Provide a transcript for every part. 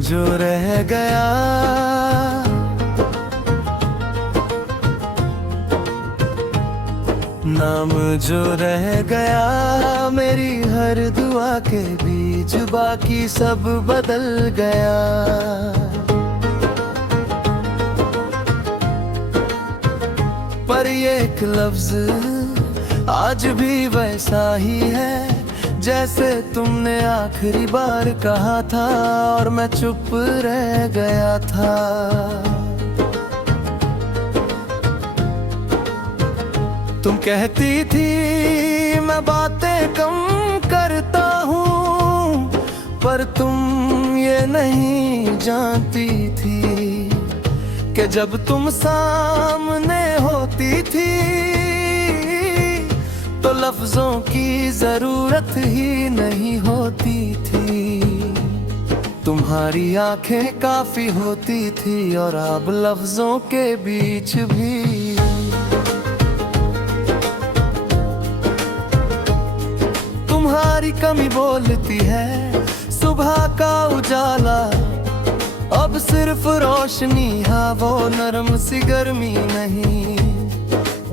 जो रह गया, नाम जो रह गया, मेरी हर दुआ के बीच बाकी सब बदल गया। पर ये एक लफ्ज आज भी वैसा ही है जैसे तुमने आखिरी बार कहा था और मैं चुप रह गया था। तुम कहती थी मैं बातें कम करता हूँ, पर तुम ये नहीं जानती थी कि जब तुम सामने होती थी तो लफ्जों की जरूरत ही नहीं होती थी। तुम्हारी आंखें काफी होती थी और अब लफ्जों के बीच भी। तुम्हारी कमी बोलती है सुबह का उजाला, अब सिर्फ रोशनी है वो नरम सी गर्मी नहीं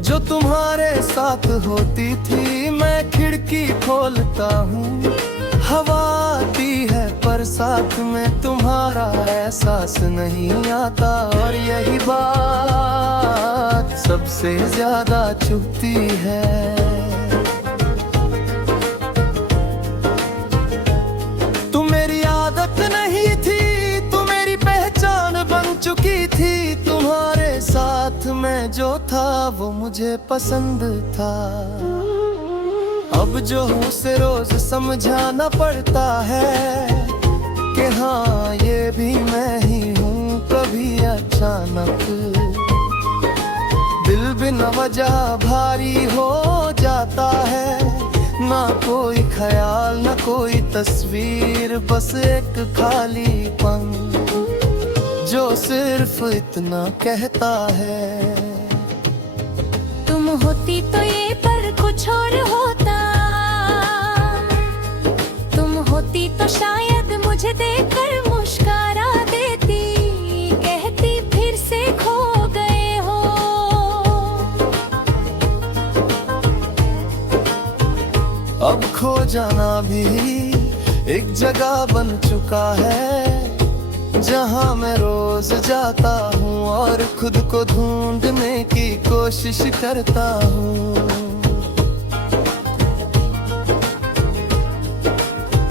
जो तुम्हारे साथ होती थी। मैं खिड़की खोलता हूँ, हवा आती है पर साथ में तुम्हारा एहसास नहीं आता, और यही बात सबसे ज्यादा चुभती है। तुम मेरी आदत नहीं थी, तुम मेरी पहचान बन चुकी थी। तुम्हारे साथ में जो था वो मुझे पसंद था। अब जो हूँ उसे रोज समझाना पड़ता है कि हाँ ये भी मैं ही हूँ। कभी अचानक दिल बिना वजह भारी हो जाता है, ना कोई ख्याल ना कोई तस्वीर, बस एक खालीपन जो सिर्फ इतना कहता है। तुम होती तो ये पर कुछ और होता, तुम होती तो शायद मुझे देखकर मुस्कुरा देती, कहती फिर से खो गए हो। अब खो जाना भी एक जगह बन चुका है जहाँ मैं रोज जाता हूँ और खुद को ढूंढने की कोशिश करता हूँ।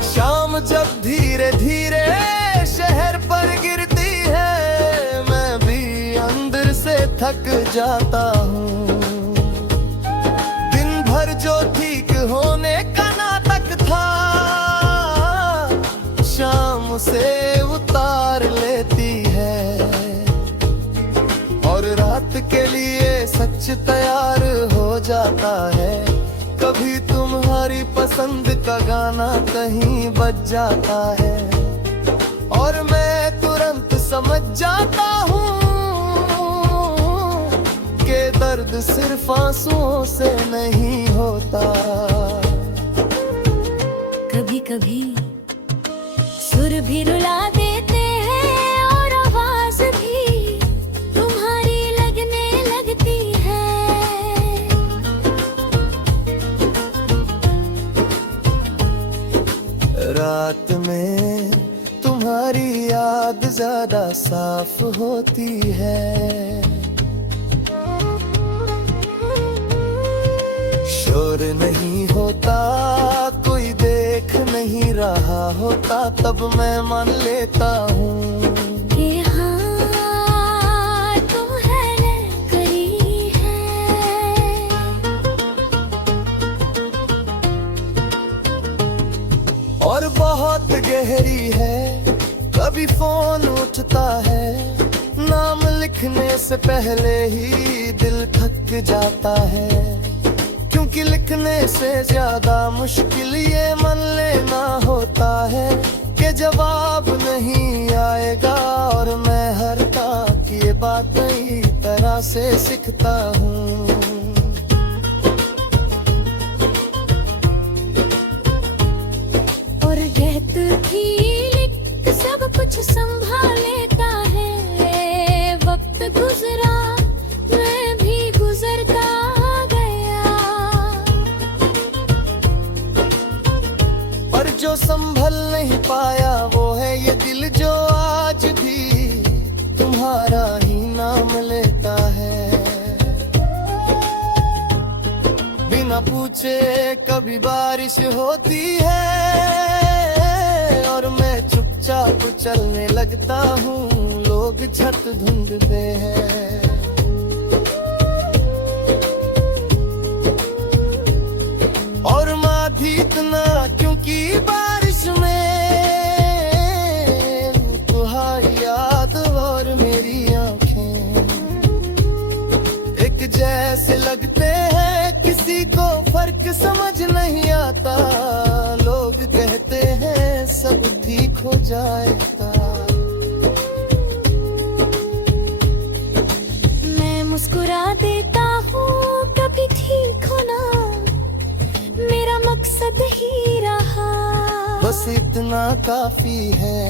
शाम जब धीरे धीरे शहर पर गिरती है, मैं भी अंदर से थक जाता हूँ। दिन भर जो ठीक होने का नाटक था, शाम से उतार लेती है, और रात के लिए सच तैयार हो जाता है। कभी तुम्हारी पसंद का गाना कहीं बज जाता है और मैं तुरंत समझ जाता हूँ कि दर्द सिर्फ आंसुओं से नहीं होता। कभी कभी सुर भी रुला देते हैं और आवाज भी तुम्हारी लगने लगती है। रात में तुम्हारी याद ज्यादा साफ होती है। शोर नहीं होता, कोई देख नहीं रहा होता, तब मैं मान लेता हूँ कि हाँ तुम्हारे करीब है। और बहुत गहरी है। कभी फोन उठता है, नाम लिखने से पहले ही दिल थक जाता है, क्योंकि लिखने से ज्यादा मुश्किल ये मन लेना होता है कि जवाब नहीं आएगा, और मैं हर बात ये बात नई तरह से सीखता हूँ। और कहती थी लिख सब कुछ नीचे कभी बारिश होती है और मैं चुपचाप चलने लगता हूँ, लोग छत ढूंढते हैं। और माँ भी इतना क्योंकि बारिश में तुम्हारी याद और मेरी आंखें एक जैसे लगते हैं, किसी को फर्क समझ नहीं आता। लोग कहते हैं सब ठीक हो जाएगा। मैं मुस्कुरा देता हूँ कभी ठीक होना मेरा मकसद ही रहा। बस इतना काफी है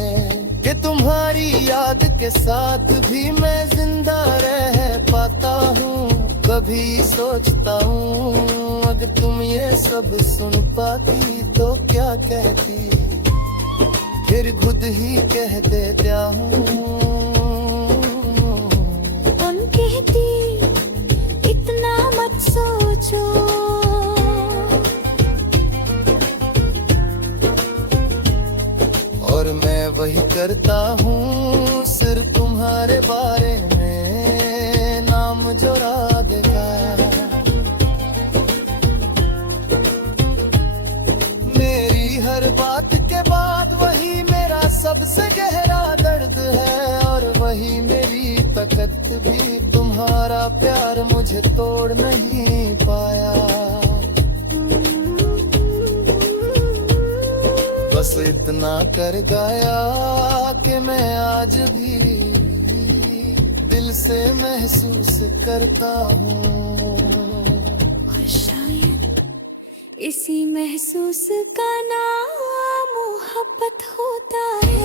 कि तुम्हारी याद के साथ भी मैं जिंदा रह पाता हूँ। कभी सोचता हूँ अगर तुम ये सब सुन पाती तो क्या कहती, फिर खुद ही कह देता हूँ। हम कहती इतना मत सोचो, और मैं वही करता हूँ सिर्फ तुम्हारे बारे में नाम जोड़ा देगा। मेरी हर बात के बाद वही मेरा सबसे गहरा दर्द है, और वही मेरी ताकत भी। तुम्हारा प्यार मुझे तोड़ नहीं पाया। बस इतना कर गया कि मैं आज भी दिल से महसूस करता हूँ। और शायद इसी महसूस का नाम मोहब्बत होता है।